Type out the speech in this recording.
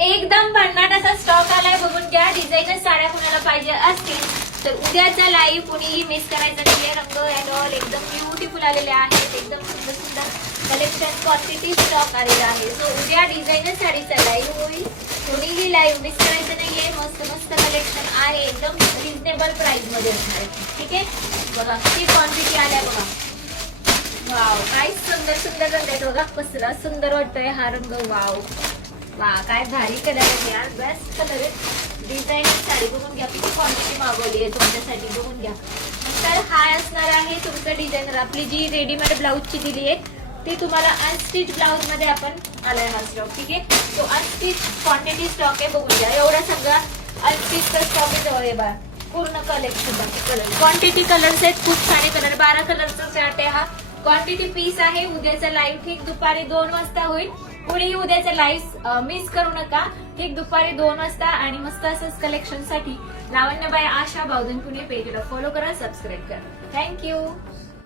एकदम भन्नाट असा स्टॉक आलाय, बघून घ्या. डिझाईनर साड्या कुणाला पाहिजे असतील तर उद्याचा लाईव्ह कुणीही मिस करायचा नाहीये. रंग अँड ऑल एकदम ब्युटिफुल आलेले आहेत, एकदम सुंदर सुंदर कलेक्शन, क्वांटिटी स्टॉक आलेला आहे. सो उद्या डिझायनर साडीचा लाईव्ह होईल, कोणीही लाईव्ह मिस करायचं नाहीये. मस्त मस्त कलेक्शन आहे, एकदम रिझनेबल प्राइस मध्ये असणार आहे. ठीक आहे, बघा किती क्वांटिटी आल्या बघा. वाव, काय सुंदर सुंदर रंग आहेत बघा. कसला सुंदर वाटतोय हा रंग. वाव वा, काय भारी कलर आहे यार, बेस्ट कलर आहे. डिझायनर साडी बघून घ्या, किती क्वांटिटी मागवली आहे तुमच्यासाठी, बघून घ्या. तर हा असणार आहे तुमचं डिझायनर. आपली जी रेडीमेड ब्लाऊजची दिली आहे ती तुम्हाला अनस्टिच ब्लाऊज मध्ये आपण आलाय हा स्टॉक. ठीक आहे, तो अनस्टिच क्वांटिटी स्टॉक आहे, बघून घ्या. एवढा सगळा अनस्टिचचा स्टॉक आहे जवळ बघा. पूर्ण कलेक्शन कलर क्वांटिटी कलर्स आहेत, खूप सारे कलर. 12 कलरचा चार्ट आहे हा. क्वांटिटी पीस आहे. उद्याचा लाईव्ह ठीक दुपारी 2 वाजता होईल. कुणीही उद्याचा लाईव्ह मिस करू नका. ठीक दुपारी 2 वाजता. आणि मस्त असंच कलेक्शन साठी लावण्यबाई आशा बावधन पुणे पेजला फॉलो करा, सबस्क्राईब करा. थँक्यू.